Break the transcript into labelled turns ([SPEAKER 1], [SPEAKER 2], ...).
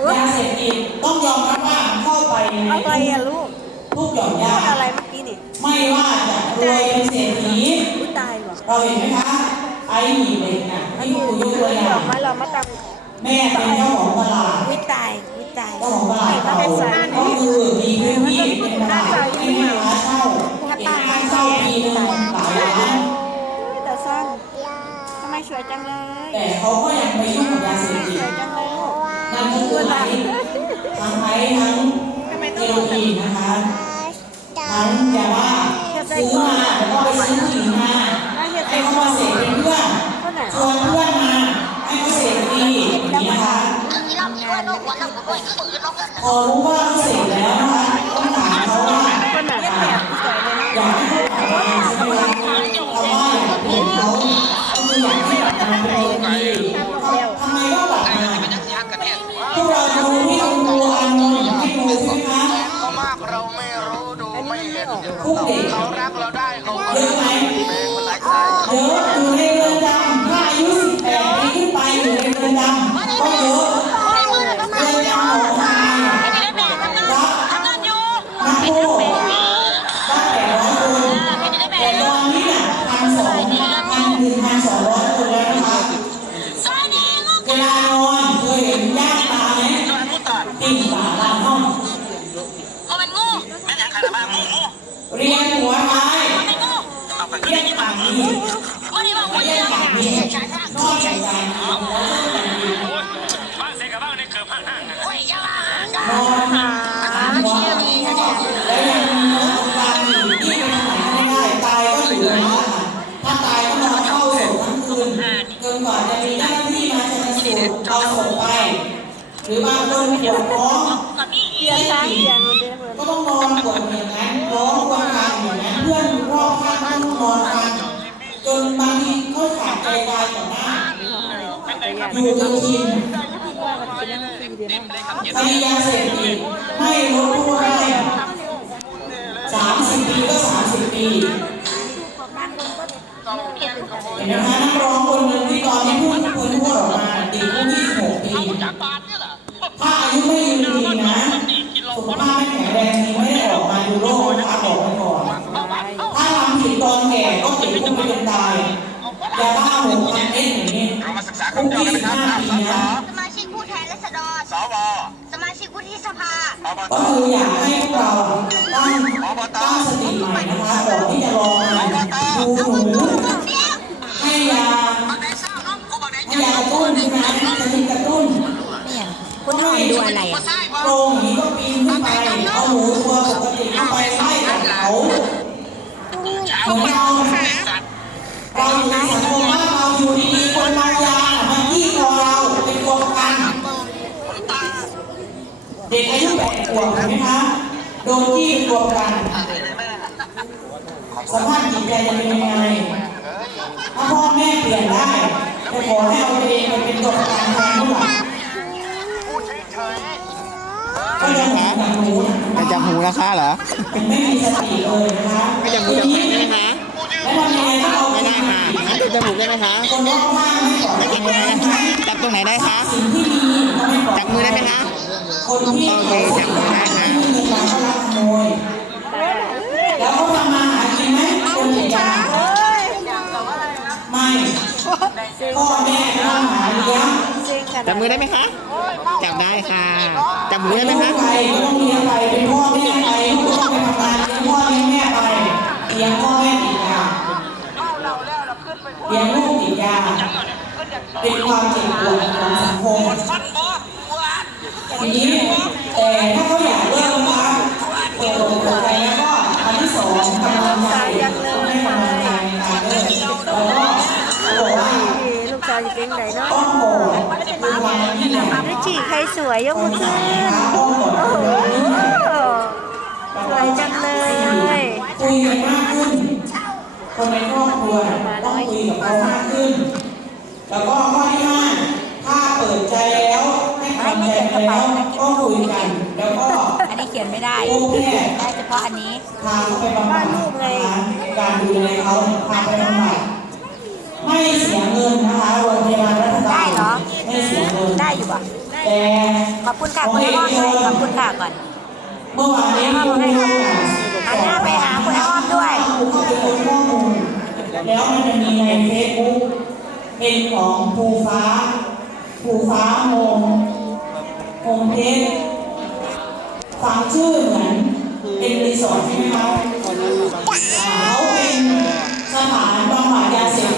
[SPEAKER 1] ยาเสพติดต้องยอมรับว่าเข้าไปใน
[SPEAKER 2] อะไรอะลูก
[SPEAKER 1] ทุกหย่อมย่า
[SPEAKER 2] อะไรเมื่อกี้นี่
[SPEAKER 1] ไม่ว่าจะรวยเป็นเศรษฐี
[SPEAKER 2] ตายว่ะ
[SPEAKER 1] เราเห็นไหมคะไอ้หนีเด็กนะที่ครูยกตัวอย่าง
[SPEAKER 2] เรามาตัง
[SPEAKER 1] แม่เป็นเจ้าของตลาด
[SPEAKER 2] วิตาย
[SPEAKER 1] เจ้าของตลาดเราก็คือมีพื้นที่เป็นตลาดให้แม่ค้าเช่าเก็บค่าเช่าปีนึงหลายล้าน
[SPEAKER 2] แต่สั้นทำไมสวยจังเลย
[SPEAKER 1] แต่เขาก็ยังไปยุ่งกับยาเสพติดนั่นก็คือไอซ์ทั้งไอซ์ทั้งเฮโรอีนนะคะทั้งยาบ้าซื้อมาแล้วก็ไปซื้อผู้หญิงมาให้เขามาเสพเป็นเพื่อนชวนเพื่อนมาให้เขาเสพดีนะคะพอรู้ว่าเขาเสพแล้วนะคะต้องถามเขาว่าอยากให้เขากลับมาใช่ไหมคะเพราะว่าอยากเห็นเขาคืออยากให้กลับมาเป็นคนดีทำไมต้องกลับมาพวกเราดูที่คุณครูอานนท์ให้ดูใช่ไหมคะ
[SPEAKER 3] เราไม่รู้ดูไม่เห็น
[SPEAKER 1] พวกเด็ก
[SPEAKER 3] เขารักเราได้เขา
[SPEAKER 1] เยอะไหมเยอะอยู่ในเรือนจำถ้าอายุ18 ปีขึ้นไปอยู่ในเรือนจำก็เยอะเรือนจำของไทยรับนักโทษได้800 คนแต่ตอนนี้น่ะ1,200 คนแล้วนะคะเวลานอนเคยเห็นย่างตาไหมติ่งตาตามห้องเรียนหัวท้ายเรียนปากดีเรียนปากดีนอกจากการนอนหาหัวแล้วยังมีโครงการที่ไปไหนไม่ได้ตายก็อยู่ในบ้านถ้าตายก็นอนเฝ้าศพทั้งคืนจนกว่าจะมีเจ้าหน้าที่มาชันสูตรเอาศพไปหรือบางคนปวดท้องก็ต้องนอนปวดอย่างนั้นร้องครวญครางอย่างนั้นเพื่อนรอบข้างต้องนอนฟังจนบางทีเขาขาดใจตายต่อหน้าอยู่จนชินคดียาเสพติดไม่ลดโทษได้30 ปีก็30 ปีเห็นไหมคะนักร้องคนหนึ่งที่ตอนนี้พูดออกมาติดคุก26 ปีถ้าอายุไม่ยืนดีนะสุขภาพไม่แข็งแรงจริงไม่ได้ออกมาดูโลกนะคะบอกไว้ก่อนถ้าทำผิดตอนแก่ก็ติดคุกไปจนตายยาบ้า6,000 เม็ดอย่างนี้คุก25 ปีนะ
[SPEAKER 4] สมาชิกผู้แทนราษฎรสวสมาชิกวุฒิสภา
[SPEAKER 1] ก็คืออยากให้พวกเราตั้งสติใหม่นะคะก่อนที่จะรอมาดูหนูให้ยากระตุ้นใช่ไหมจะมีกระตุ้น
[SPEAKER 2] คุณทำดูอะไรอ่ะ
[SPEAKER 1] โรงนี้ก็ปีนขึ้นไปเอาหมูตัวปกติขึ้นไปไล่กับเขาเหมือนเราอยู่ในสังคมว่าเราอยู่ดีๆคนเมายามาที่คอเราเป็นตัวประกันเด็กอายุ8 ขวบเห็นไหมคะโดนที่เป็นตัวประกันสภาพจิตใจจะเป็นยังไงถ้าพ่อแม่เปลี่ยนได้จะขอให้เอาตัวเองไปเป็นตัวประกันแทนผู้หลักก็ยังจับหู
[SPEAKER 5] ไม่จับหูนะคะเหรอ
[SPEAKER 1] เป็นไม่มีสติเลยนะคะ
[SPEAKER 5] ไม่จับหูจับหูได้ไหมคะ
[SPEAKER 1] แล้วทำยังไงก็เอา
[SPEAKER 5] ไม่ได้ค่ะงั้นจับหูได้ไหมคะ
[SPEAKER 1] คนรอบข้างไม่ปลอดภัยนะคะ
[SPEAKER 5] จับตรงไหนได้คะ
[SPEAKER 1] สิ่งที่ดีก็ไม่ปลอดภัย
[SPEAKER 5] จับมือได้ไหมคะ
[SPEAKER 1] คนที่
[SPEAKER 5] จับมือได้ค่ะ
[SPEAKER 1] ไม่มีการลักขโมยแล้วเขาทำมาหากินไหมคนติดยาไม่พ่อแม่ต้องหาเลี้ยง
[SPEAKER 5] จับมือได้ไหมคะจับได้ค่ะจับมือได้ไหมคะ
[SPEAKER 1] ไปก็ต้องเลี้ยงไปเป็นพ่อแม่ไปก็ต้องไปทำงานเลี้ยงพ่อเลี้ยงแม่ไปเลี้ยงพ่อแม่ติดยาเลี้ยงลูกติดยาเป็นความเจ็บปวดของสังคมทีนี้แต่ถ้าเขาอยากเลิกนะคะเปิดอกเปิดใจแล้วก็อันที่2กำลังใจต้องให้กำลังใจในการเลิกแล้วก็บอกว่า
[SPEAKER 2] ลูกชายเก่งไหนเนาะ
[SPEAKER 1] ต้องบอกคือวันที่ไหน
[SPEAKER 2] ไม่จีใครสวยยกมือขึ้นโอ้โหสวยจังเลย
[SPEAKER 1] คุยกันมากขึ้นคนในครอบครัวต้องคุยกับเขามากขึ้นแล้วก็ข้อที่5ถ้าเปิดใจแล้วให้ทำใจแล้วก็คุยกันแล้วก็
[SPEAKER 2] อันนี้เขียนไม่ได้
[SPEAKER 1] ได้
[SPEAKER 2] เฉพาะอันนี้
[SPEAKER 1] พาเขาไปบำบัดการดูแลเขาพาไปบำบัดไม่เสียเงินนะคะโรงพยาบาลรัฐบาล
[SPEAKER 2] ได้เหรอ
[SPEAKER 1] ไม่เสียเงิน
[SPEAKER 2] ได้อยู่ป่ะ
[SPEAKER 1] แต่
[SPEAKER 2] ขอบคุณค่ะคุณไอออมด้วยขอบคุณค่ะก่อน
[SPEAKER 1] เมื่อวานนี้คุณครู
[SPEAKER 2] หันหน้าไปหาคุณไอออมด้วย
[SPEAKER 1] ครูเข้าไปค้นข้อมูลแล้วมันจะมีในเฟซบุ๊กเป็นของครูฟ้าโฮมเพจฟังชื่อเหมือนเป็นรีสอร์ทใช่ไหมคะเขาเป็นสถานบำบัดยาเสพ